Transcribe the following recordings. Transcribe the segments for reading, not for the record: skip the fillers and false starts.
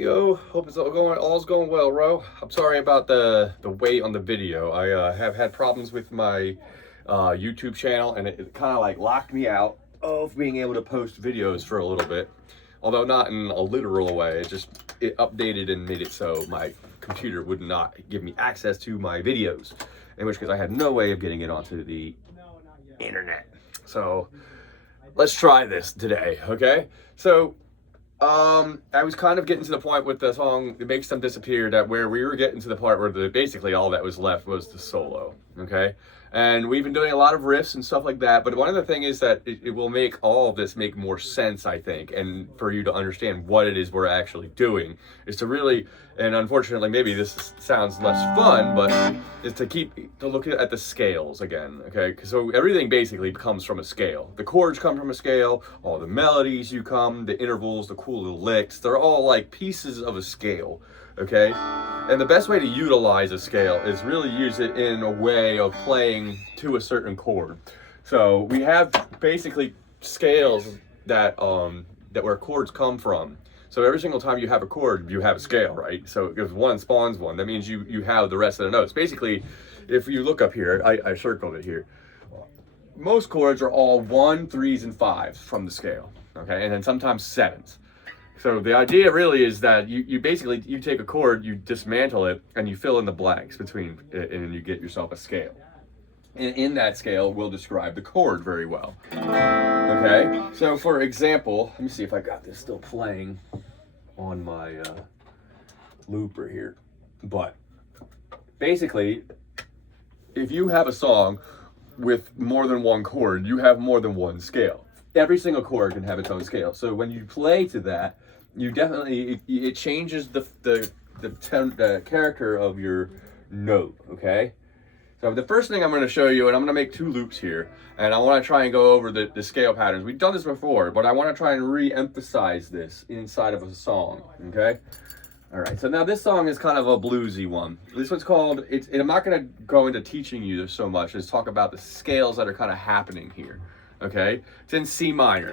Yo, hope it's all's going well, Ro. I'm sorry about the wait on the video. I have had problems with my YouTube channel, and it kind of like locked me out of being able to post videos for a little bit. Although not in a literal way, it updated and made it so my computer would not give me access to my videos. In which case I had no way of getting it onto the internet. So let's try this today, okay? So I was kind of getting to the point with the song "It Makes Them Disappear" that where we were getting to the part where basically all that was left was the solo, okay? And we've been doing a lot of riffs and stuff like that, but one of the things is that it will make all of this make more sense, I think, and for you to understand what it is we're actually doing is to really, and unfortunately maybe this sounds less fun, but is to look at the scales again, okay? So everything basically comes from a scale. The chords come from a scale, all the melodies the intervals, the cool little licks, they're all like pieces of a scale, okay? And the best way to utilize a scale is really use it in a way of playing to a certain chord. So we have basically scales that where chords come from. So every single time you have a chord, you have a scale, right? So if one spawns one, that means you have the rest of the notes. Basically, if you look up here, I circled it here. Most chords are all 1s, 3s, and 5s from the scale, okay? And then sometimes 7s. So the idea really is that you basically take a chord, you dismantle it, and you fill in the blanks between it, and you get yourself a scale. And in that scale, we'll describe the chord very well. Okay, so for example, let me see if I got this still playing on my looper here. But basically, if you have a song with more than one chord, you have more than one scale. Every single chord can have its own scale. So when you play to that, you definitely, it changes the character of your note, okay? So the first thing I'm going to show you, and I'm going to make 2 loops here, and I want to try and go over the scale patterns. We've done this before, but I want to try and re-emphasize this inside of a song, okay? All right, so now this song is kind of a bluesy one. This one's called, I'm not going to go into teaching you this so much, just talk about the scales that are kind of happening here, okay? It's in C minor.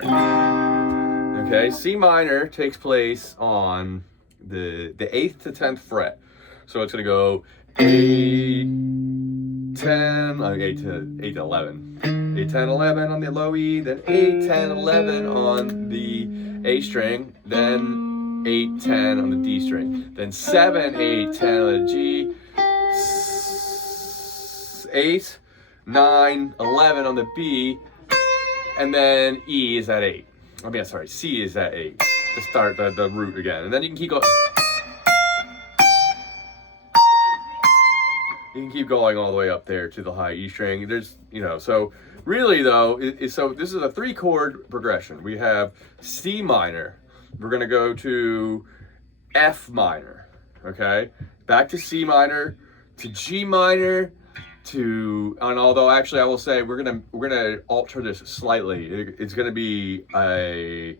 Okay, C minor takes place on the 8th to 10th fret. So it's going to go 8, 10, 8 to 11. 8, 10, 11 on the low E, then 8, 10, 11 on the A string, then 8, 10 on the D string, then 7, 8, 10 on the G, 8, 9, 11 on the B, and then E is at 8. I mean, sorry, C is at 8 to start the root again. And then you can keep going. You can keep going all the way up there to the high E string. There's, so really though, so this is a 3-chord progression. We have C minor. We're going to go to F minor, okay? Back to C minor, to G minor, and although actually I will say we're gonna alter this slightly. It's gonna be a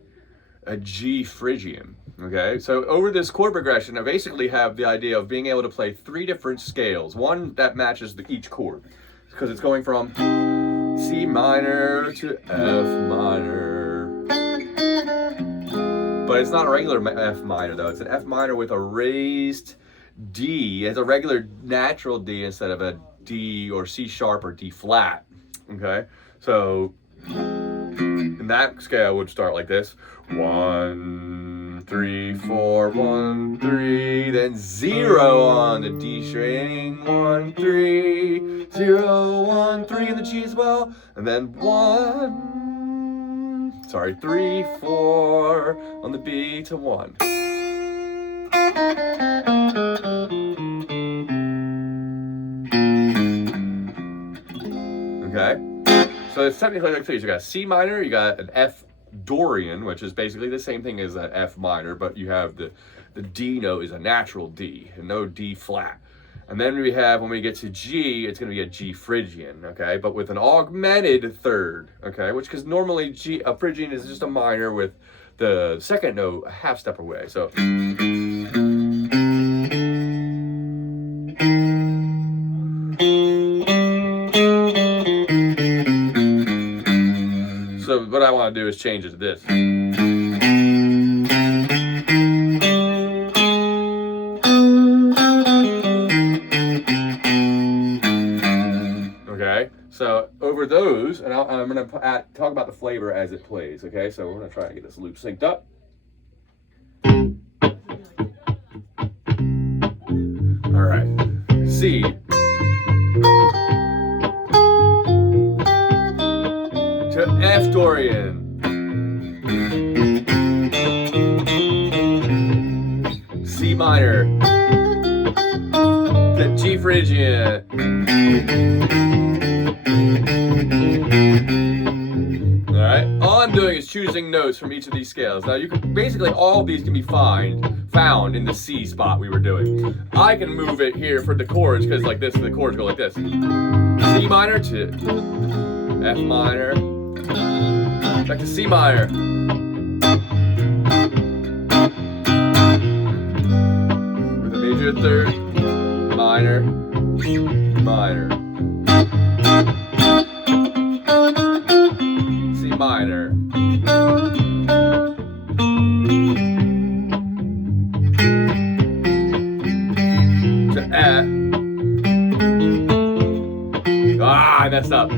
G Phrygian. Okay, so over this chord progression, I basically have the idea of being able to play 3 different scales, one that matches each chord, because it's going from C minor to F minor. But it's not a regular F minor though. It's an F minor with a raised D. It's a regular natural D instead of a D or C sharp or D flat, okay? So, and that scale would start like this. 1, 3, 4, 1, 3, then 0 on the D string, 1, 3, 0, 1, 3 on the G as well, and then 3, 4 on the B to 1. Okay, so it's technically like this. You got C minor, you got an F Dorian, which is basically the same thing as that F minor, but you have the D note is a natural D and no D flat. And then we have, when we get to G, it's going to be a G Phrygian, okay, but with an augmented third, okay, because normally a Phrygian is just a minor with the second note a half step away. So. So what I want to do is change it to this. gonna talk about the flavor as it plays. Okay, so we're gonna try and get this loop synced up. All right, C. To F Dorian. C minor. To G Phrygian. Alright, all I'm doing is choosing notes from each of these scales. Now you can basically all of these can be found in the C spot we were doing. I can move it here for the chords because like this, the chords go like this. C minor to F minor. Back to C minor. With a major third, minor, minor. C minor. To F. Ah, I messed up.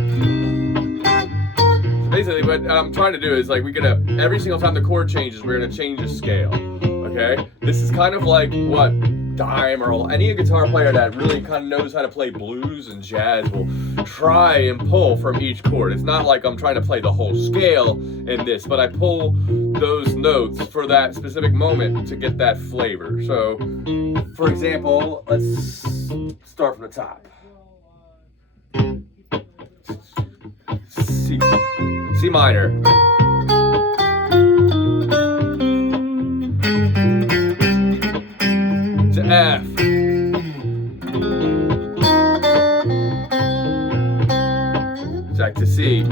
Basically, what I'm trying to do is like every single time the chord changes, we're gonna change the scale. Okay, this is kind of like what dime or any guitar player that really kind of knows how to play blues and jazz will try and pull from each chord. It's not like I'm trying to play the whole scale in this, but I pull those notes for that specific moment to get that flavor. So, for example, let's start from the top. C minor. To F. Back to C.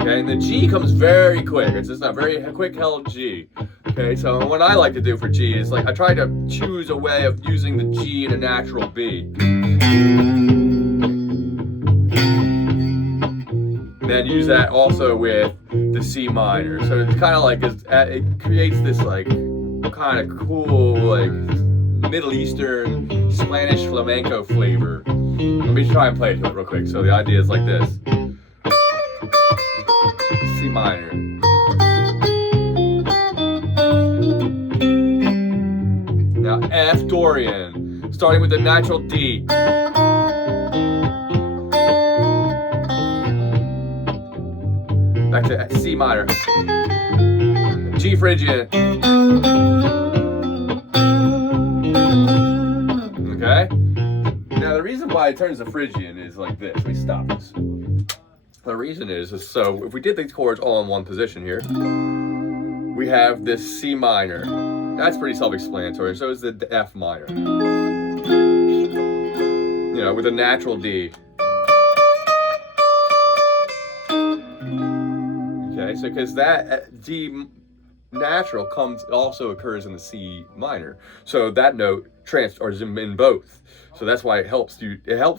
Okay, and the G comes very quick. It's just a very quick held G. Okay, so what I like to do for G is like I try to choose a way of using the G in a natural B. And then use that also with the C minor. So it's kind of like it creates this like kind of cool like Middle Eastern Spanish flamenco flavor. Let me try and play to it real quick. So the idea is like this. C minor. Now F Dorian, starting with the natural D. Back to C minor. G Phrygian. Okay? Now the reason why it turns to Phrygian is like this. Let me stop this. The reason is so if we did these chords all in one position here, we have this C minor. That's pretty self-explanatory. So is the F minor. You know, with a natural D. Okay, so because that D natural also occurs in the C minor. So that note is in both. So that's why it helps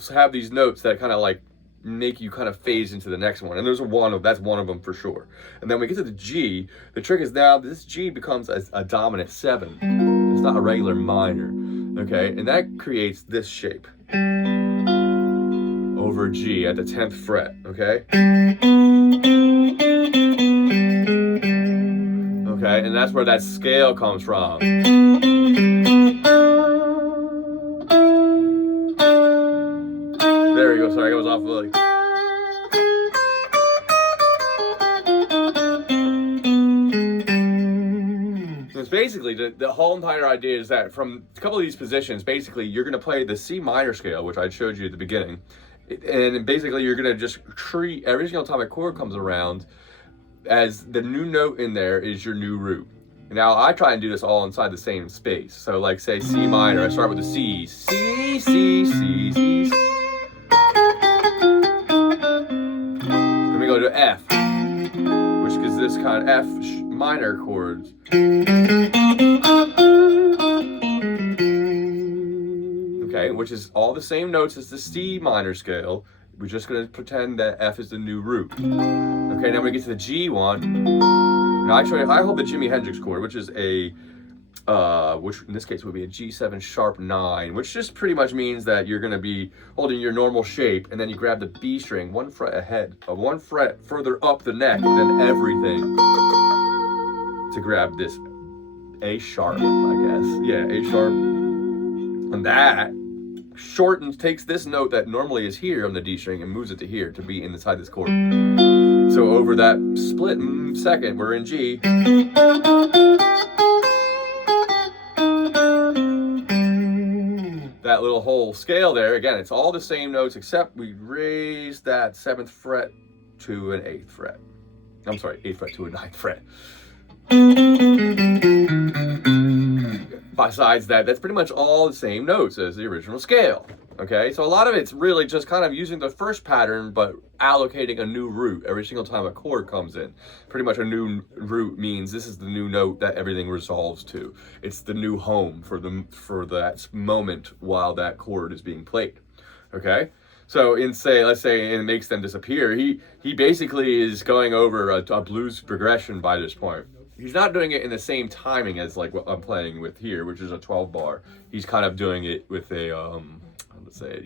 have these notes that kind of like make you kind of phase into the next one, and that's one of them for sure. And then we get to the G. The trick is now this G becomes a dominant 7. It's not a regular minor, okay? And that creates this shape over G at the 10th fret, okay? Okay, and that's where that scale comes from. There we go. Sorry, I was off of like. So it's basically the whole entire idea is that from a couple of these positions, basically you're going to play the C minor scale, which I showed you at the beginning, and basically you're going to just treat every single time a chord comes around as the new note in there is your new root. Now I try and do this all inside the same space. So like say C minor, I start with the C, C, C, C, C. Then we go to F, which is this kind of F minor chords. Okay, which is all the same notes as the C minor scale. We're just going to pretend that F is the new root. Okay, now we get to the G one. Now I hold the Jimi Hendrix chord, which is a which in this case would be a G7 sharp 9, which just pretty much means that you're going to be holding your normal shape, and then you grab the B string one fret ahead, one fret further up the neck than everything to grab this A sharp, I guess. Yeah, A sharp. And that shortens, takes this note that normally is here on the D string and moves it to here to be inside this chord. So over that split second, we're in G. That little whole scale there, again, it's all the same notes except we raise that 7th fret to an 8th fret. I'm sorry, 8th fret to a 9th fret. Besides that, that's pretty much all the same notes as the original scale. Okay, so a lot of it's really just kind of using the first pattern, but allocating a new root every single time a chord comes in. Pretty much a new root means this is the new note that everything resolves to. It's the new home for that moment while that chord is being played. Okay, so let's say in Makes Them Disappear, he basically is going over a blues progression by this point. He's not doing it in the same timing as like what I'm playing with here, which is a 12 bar. He's kind of doing it with a let's say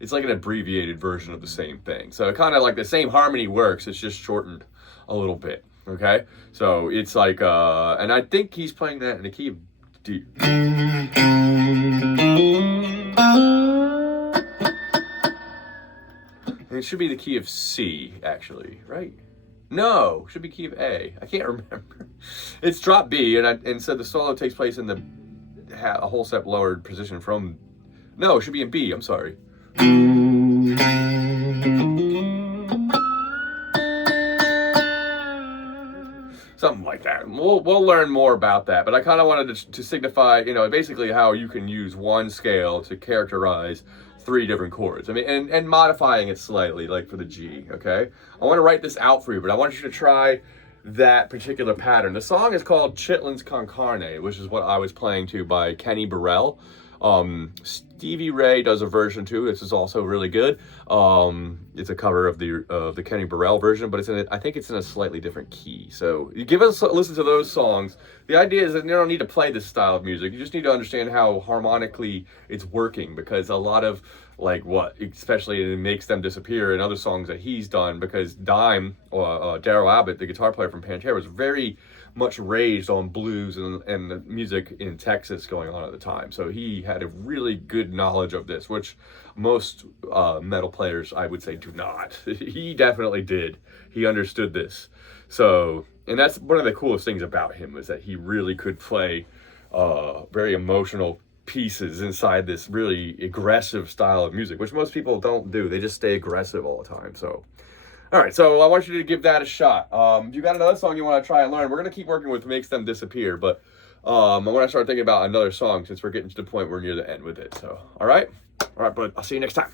it's like an abbreviated version of the same thing. So it kind of like the same harmony works, it's just shortened a little bit. Okay, so it's like and I think he's playing that in the key of D. And it should be the key of C, actually, right? No, should be key of A. I can't remember. It's drop B, and so the solo takes place in a whole step lowered position from. No, it should be in B. I'm sorry. Something like that. We'll learn more about that, but I kind of wanted to signify, basically how you can use one scale to characterize 3 different chords. I mean, and modifying it slightly, like for the G, okay? I want to write this out for you, but I want you to try that particular pattern. The song is called Chitlin's Con Carne, which is what I was playing to by Kenny Burrell. Stevie Ray does a version too. This is also really good. It's a cover of the Kenny Burrell version, but I think it's in a slightly different key. So you give us a listen to those songs. The idea is that you don't need to play this style of music. You just need to understand how harmonically it's working, because a lot of especially it Makes Them Disappear and other songs that he's done, because Dime, Darrell Abbott, the guitar player from Pantera, was very much raised on blues and the music in Texas going on at the time. So he had a really good knowledge of this, which most metal players, I would say, do not. He definitely did. He understood this. So, and that's one of the coolest things about him, is that he really could play very emotional pieces inside this really aggressive style of music, which most people don't do. They just stay aggressive all the time. So, all right, so I want you to give that a shot. If you got another song you want to try and learn, we're going to keep working with Makes Them Disappear, but I want to start thinking about another song since we're getting to the point where we're near the end with it. So, all right, but I'll see you next time.